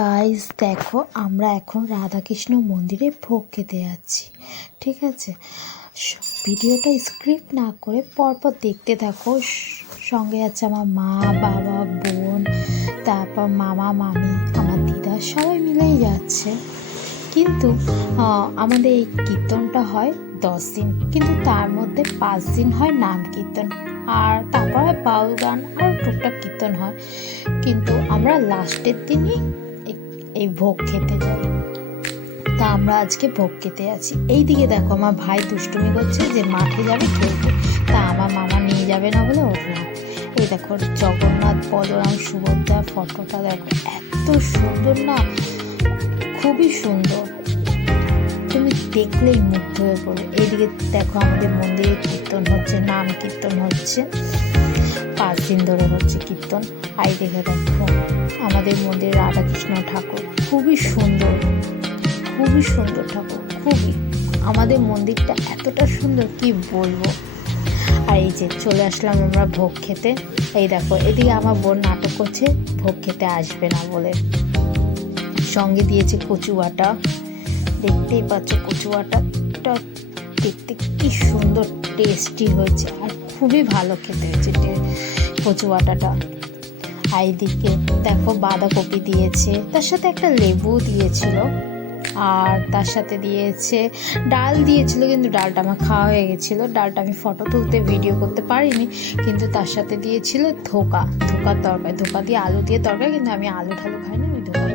Guys দেখো, আমরা এখন রাধাকৃষ্ণ মন্দিরে ভোগ খেতে যাচ্ছি। ঠিক আছে, ভিডিওটা স্ক্রিপ্ট না করে পরপর দেখতে থাকো। সঙ্গে আছে আমার মা, বাবা, বোন, তারপর মামা, মামি, আমার দিদা, সবাই মিলেই যাচ্ছে। কিন্তু আমাদের এই কীর্তনটা হয় 10 দিন, কিন্তু তার মধ্যে 5 দিন হয় নাম কীর্তন, আর তারপরে বাউল গান আর টুকটাক কীর্তন হয়। কিন্তু আমরা লাস্টের দিনই এই ভোগ খেতে যাই। তা আমরা আজকে ভোগ খেতে আছি। এইদিকে দেখো, আমার ভাই দুষ্টুমি করছে যে মাঠে যাবে খেলতে, তা আমার মামা নিয়ে যাবে না বলে ওর না। এই দেখো জগন্নাথ, বলরাম, সুভদ্রার ফটোটা দেখো, এত সুন্দর না, খুবই সুন্দর, তুমি দেখলেই মুগ্ধ হয়ে পড়ো। এইদিকে দেখো আমাদের মন্দিরে কীর্তন হচ্ছে, নাম কীর্তন হচ্ছে, 5 দিন ধরে হচ্ছে কীর্তন। আর দেখে দেখো আমাদের মন্দিরে রাধাকৃষ্ণ ঠাকুর, খুবই সুন্দর, খুবই সুন্দর ঠাকুর, খুবই। আমাদের মন্দিরটা এতটা সুন্দর কি বলবো। আর এই যে চলে আসলাম আমরা ভোগ খেতে। এই দেখো এদিকে আমার বোন নাটক করছে ভোগ খেতে আসবে না বলে। সঙ্গে দিয়েছে কচু বাটা, দেখতেই পাচ্ছ কচু বাটাটা দেখতে কি সুন্দর টেস্টি হয়েছে, আর খুবই ভালো খেতে হয়েছে কচু বাটাটা। আর এইদিকে দেখো বাঁধাকপি দিয়েছে, তার সাথে একটা লেবু দিয়েছিল, আর তার সাথে দিয়েছে ডাল দিয়েছিল, কিন্তু ডালটা আমার খাওয়া হয়ে গেছিলো। ডালটা আমি ফটো তুলতে ভিডিও করতে পারিনি। কিন্তু তার সাথে দিয়েছিল ধোকার তরকারি, ধোকা দিয়ে আলু দিয়ে তরকারি, কিন্তু আমি আলু ঠালু খাই না, আমি ধোকা